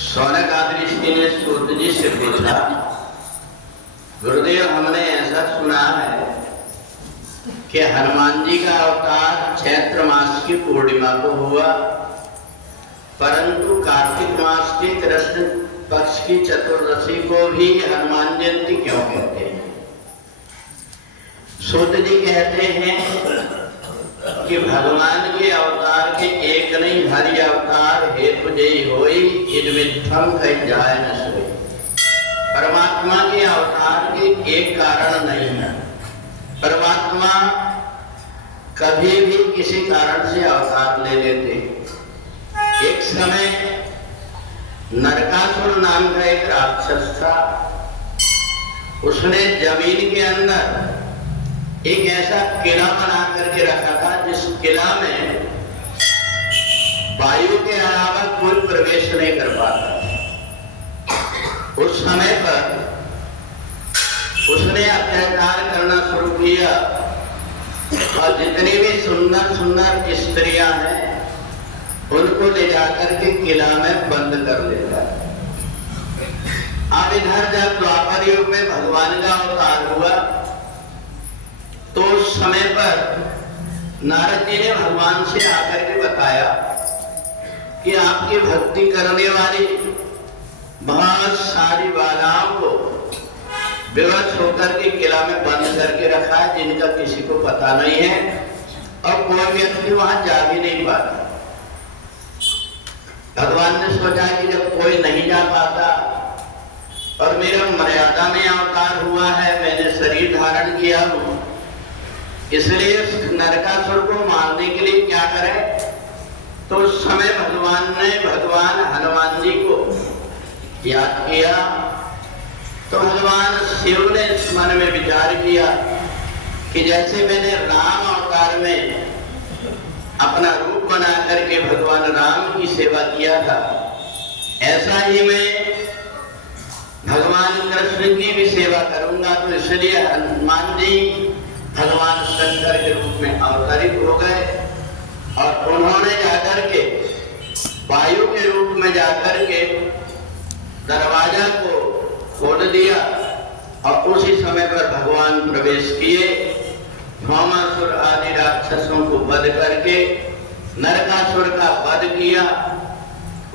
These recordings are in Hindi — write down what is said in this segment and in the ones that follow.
शौनक आदि ऋषि ने सूत जी से पूछा, गुरुदेव हमने ऐसा सुना है कि हनुमान जी का अवतार चैत्र मास की पूर्णिमा को हुआ, परंतु कार्तिक मास के कृष्ण पक्ष की चतुर्दशी को भी हनुमान जयंती क्यों कहते हैं? सूत जी कहते हैं कि भगवान के अवतार के एक नहीं हरि अवतार हेतु जय होई इदमित्थम कहीं जाए न सोई। परमात्मा के अवतार के एक कारण नहीं है। परमात्मा कभी भी किसी कारण से अवतार ले लेते। एक समय नरकासुर नाम का एक राक्षस था। उसने जमीन के अंदर एक ऐसा किला बना करके रखा था जिस किला में वायु के अलावा कोई प्रवेश नहीं कर पाता। उस समय पर उसने अत्याचार करना शुरू किया और जितनी भी सुंदर सुंदर स्त्रियां हैं उनको ले जाकर के किला में बंद कर देता। अब इधर जब द्वापर युग में भगवान का अवतार हुआ तो उस समय पर नारद जी ने भगवान से आकर के बताया कि आपकी भक्ति करने वाली बहुत सारी बालाओं को विवश होकर के किला में बंद करके रखा है, जिनका किसी को पता नहीं है और कोई व्यक्ति वहां जा भी नहीं पाता। भगवान ने सोचा कि जब कोई नहीं जा पाता और मेरा मर्यादा में अवतार हुआ है, मैंने शरीर धारण किया हूं, इसलिए नरकासुर को मारने के लिए क्या करें? तो उस समय भगवान हनुमान जी को याद किया। तो भगवान शिव ने इस मन में विचार किया कि जैसे मैंने राम अवतार में अपना रूप बना करके भगवान राम की सेवा किया था, ऐसा ही मैं भगवान कृष्ण की भी सेवा करूंगा। तो इसलिए हनुमान जी भगवान शंकर के रूप में अवतरित हो गए और उन्होंने जाकर के वायु के रूप में जाकर के दरवाजा को खोल दिया और उसी समय पर भगवान प्रवेश किए। भौमासुर आदि राक्षसों को वध करके नरकासुर का वध किया।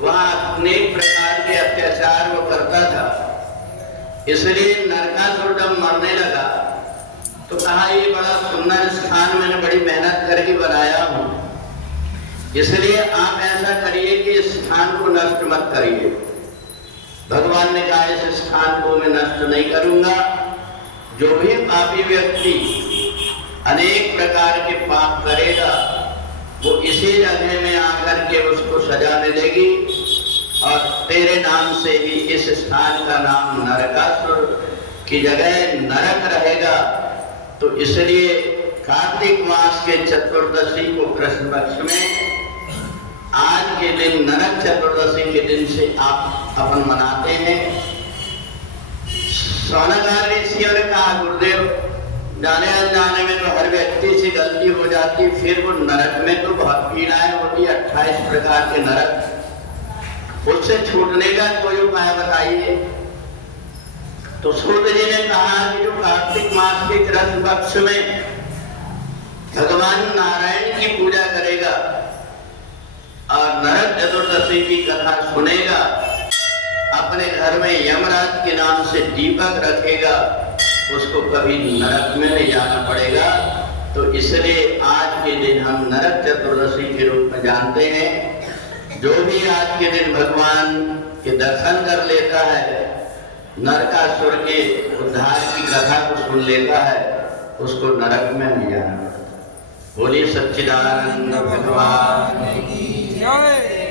वहां अनेक प्रकार के अत्याचार वो करता था, इसलिए नरकासुर जब मरने लगा तो कहा ये बड़ा सुंदर स्थान मैंने बड़ी मेहनत करके बनाया हूं, इसलिए आप ऐसा करिए कि इस स्थान को नष्ट मत करिए। भगवान ने कहा इस स्थान को मैं नष्ट नहीं करूंगा। जो भी पापी व्यक्ति अनेक प्रकार के पाप करेगा वो इसी जगह में आकर के उसको सजा मिलेगी और तेरे नाम से ही इस स्थान का नाम नरकासुर की जगह नरक रहेगा। तो इसलिए कार्तिक मास के चतुर्दशी को कृष्ण पक्ष में आज के दिन नरक चतुर्दशी के दिन से आप अपन मनाते हैं। शौनक ऋषियों ने कहा, गुरुदेव जाने अनजाने में तो हर व्यक्ति से गलती हो जाती, फिर वो नरक में तो बहुत पीड़ाएं होती, 28 प्रकार के नरक, उससे छूटने का कोई उपाय बताइए। तो सूत जी ने कहा कि जो कार्तिक मास के कृष्ण पक्ष में भगवान नारायण की पूजा करेगा और नरक चतुर्दशी की कथा सुनेगा, अपने घर में यमराज के नाम से दीपक रखेगा, उसको कभी नरक में नहीं जाना पड़ेगा। तो इसलिए आज के दिन हम नरक चतुर्दशी के रूप में जानते हैं। जो भी आज के दिन भगवान के दर्शन कर लेता है, नरकासुर के उद्धार की कथा को सुन लेता है, उसको नरक में नहीं जाना पड़ता। बोलिए सच्चिदानंद भगवान की जय।